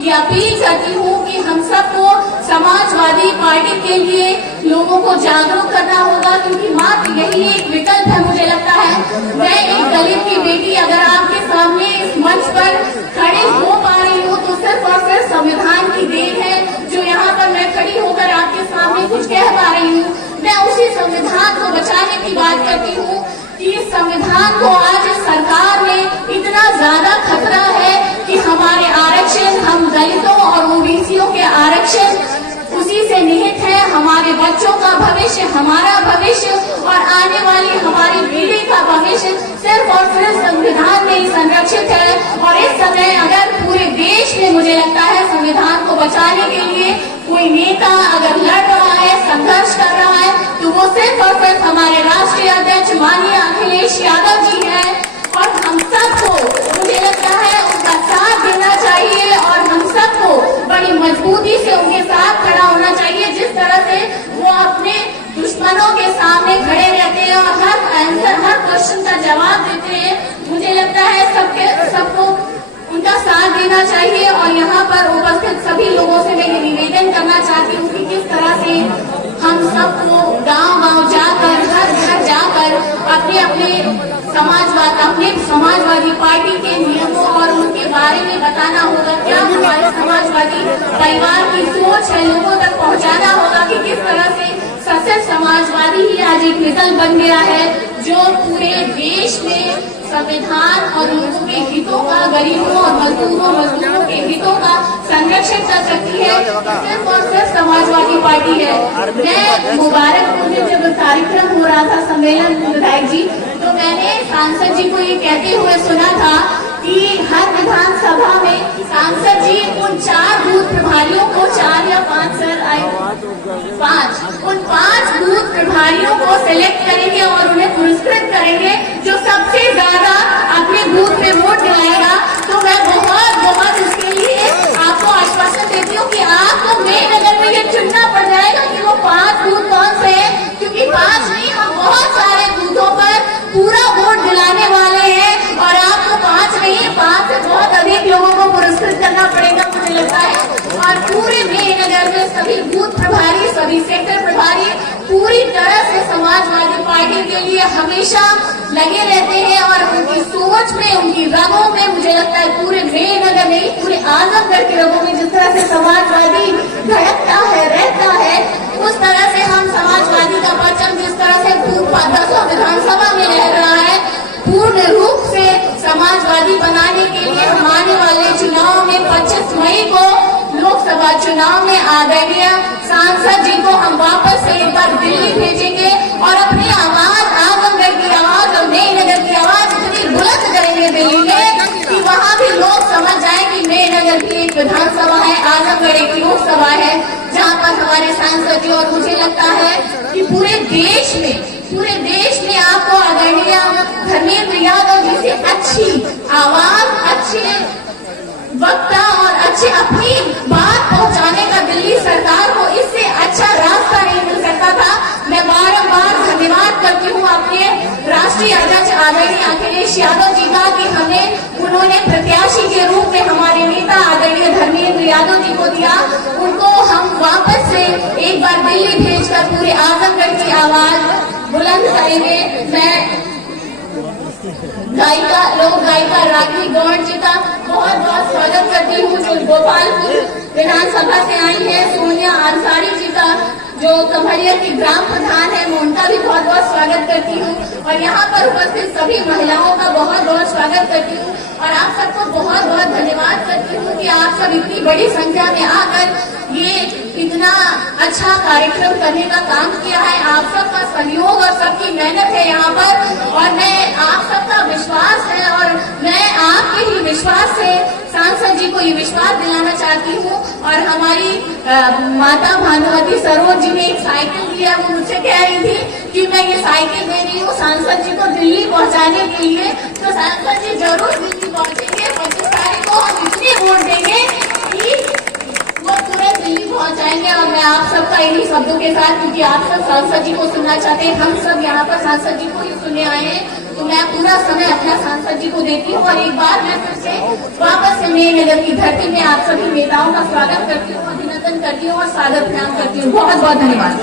ये अपील करती हूँ कि हम सबको समाजवादी पार्टी के लिए लोगों को जागरूक करना होगा, क्योंकि मात्र यही एक विकल्प है। मुझे लगता है मैं एक दलित की बेटी अगर आपके सामने इस मंच पर खड़े हो पा रही हूँ तो सिर्फ और सिर्फ संविधान की देन है, जो यहाँ पर मैं खड़ी होकर आपके सामने कुछ कह पा रही हूँ। मैं उसी संविधान को बचाने की बात करती हूँ कि इस संविधान को आज सरकार ने इतना ज्यादा खतरा है कि हमारे आरक्षण, हम दलितों और ओबीसीओं के आरक्षण उसी से निहित है। हमारे बच्चों का भविष्य, हमारा भविष्य और आने वाली हमारी पीढ़ी का भविष्य सिर्फ और सिर्फ संविधान में ही संरक्षित है। और इस समय अगर पूरे देश में मुझे लगता है संविधान को बचाने के लिए कोई नेता अगर लड़ रहा है, संघर्ष कर रहा है, तो वो सिर्फ और सिर्फ हमारे राष्ट्रीय अध्यक्ष माननीय अखिलेश यादव जी हैं। और हम सबको मुझे लगता है उनका साथ देना चाहिए और हम सबको बड़ी मजबूती से उनके साथ खड़ा होना चाहिए। जिस तरह से वो अपने दुश्मनों के सामने खड़े रहते हैं और हर आंसर, हर क्वेश्चन का जवाब देते हैं, मुझे लगता है सबको उनका साथ देना चाहिए। और यहाँ पर उपस्थित सभी लोगों से मैं ये निवेदन करना चाहती हूँ कि किस तरह से हम सबको गांव-गांव जाकर, हर घर जाकर अपने समाजवादी पार्टी के नियमों और उनके बारे में बताना होगा। क्या हमारे समाजवादी परिवार की सोच है, लोगों तक पहुँचाना होगा कि किस तरह से सशक्त समाजवादी ही आज एक विकल्प बन गया है जो पूरे देश में संविधान और लोगों के हितों का, गरीबों और मजदूरों के हितों का संरक्षण कर सकती है। सिर्फ और सिर्फ समाजवादी पार्टी है। मैं मुबारकपुर में जब कार्यक्रम हो रहा था सम्मेलन विधायक जी, तो मैंने सांसद जी को ये कहते हुए सुना था कि हर विधानसभा में सांसद जी उन 4 बूथ प्रभारियों को, 4 या 5 सर आए, 5 उन 5 बूथ प्रभारियों को सिलेक्ट करेंगे और उन्हें पुरस्कृत करेंगे जो सबसे ज्यादा अपने बूथ पे वोट दिलाएगा। तो मैं बहुत उसके लिए आपको आश्वासन देती हूँ कि आपको मेन नगर में ये चुनना पड़ जाएगा कि वो 5 बूथ कौन से हैं, क्योंकि 5 नहीं, हम बहुत सारे बूथों पर पूरा वोट दिलाने वाले हैं और आपको 5 नहीं, 5 से बहुत अधिक लोगों को पुरस्कृत करना पड़ेगा मुझे लगता है। और पूरे मेन नगर में सभी बूथ प्रभारी, सभी सेक्टर प्रभारी पूरी तरह से समाजवादी पार्टी के लिए हमेशा लगे रहते हैं और उनकी सोच में, उनकी रगों में मुझे लगता है पूरे मेन नगर नहीं, पूरे आजमगढ़ के रगों में जिस तरह से समाजवादी धड़कता है, रहता है, उस तरह से हम समाजवादी का परचम जिस तरह से 10 विधानसभा में रह रहा है, पूर्ण रूप से समाजवादी बनाने के लिए हम आने वाले चुनाव में 25 मई को लोकसभा चुनाव में आदरणीय सांसद जी को हम वापस से एक बार दिल्ली भेजेंगे और अपनी आवाज, आजमगढ़ की आवाज और नई नगर की आवाज इतनी बुलंद करेंगे दिल्ली में कि वहाँ भी लोग समझ जाए कि नई नगर की एक विधानसभा है, आजमगढ़ एक लोकसभा है जहाँ पर हमारे सांसद जी, और मुझे लगता है कि पूरे देश में आपको आदरणीय धर्मेंद्र यादव जी से अच्छी आवाज, अच्छे वक्ता और अच्छे अपनी बात पहुंचाने का दिल्ली सरकार को इससे अच्छा रास्ता नहीं मिल सकता था। मैं बारंबार धन्यवाद करती हूँ अपने राष्ट्रीय अध्यक्ष आदरणीय अखिलेश यादव जी का कि उन्होंने प्रत्याशी के रूप में हमारे नेता आदरणीय धर्मेंद्र यादव जी को दिया। उनको हम वापस से एक बार दिल्ली भेजकर पूरे आजमगढ़ की आवाज बुलंद करेंगे। मैं लोक गायिका राखी गौड़ जी का बहुत स्वागत करती हूँ जो गोपालपुर विधानसभा से आई है। सोनिया अंसारी जी का जो कमरिया की ग्राम प्रधान है, मैं उनका भी बहुत स्वागत करती हूँ और यहाँ पर उपस्थित सभी महिलाओं का बहुत स्वागत करती हूँ और आप सबको बहुत धन्यवाद करती हूँ कि आप सब इतनी बड़ी संख्या में आकर ये इतना अच्छा कार्यक्रम करने का काम किया है। आप सबका सहयोग और सबकी मेहनत है यहाँ पर और मैं आप सबका विश्वास है और मैं आपके ही विश्वास से सांसद जी को ये विश्वास दिलाना चाहती हूँ। और हमारी माता भानुमती सरोज जी ने एक साइकिल दिया, वो मुझसे कह रही थी कि मैं ये साइकिल दे रही हूँ सांसद जी को दिल्ली पहुँचाने के लिए, तो सांसद जी जरूर दिल्ली पहुँचेंगे। 25 तारीख को हम इतने वोट देंगे कि वो पूरे दिल्ली पहुंच जाएंगे। और मैं आप सबका इन्हीं शब्दों के साथ, क्योंकि आप सब सांसद जी को सुनना चाहते हैं, हम सब यहाँ पर सांसद जी को ही सुनने आए हैं, तो मैं पूरा समय अपना सांसद जी को देती हूँ और एक बार मैं फिर से वापस से मेरे नगर की धरती में आप सभी नेताओं का स्वागत करती हूँ, अभिनंदन करती हूँ और सादर प्रणाम करती हूँ। बहुत बहुत धन्यवाद।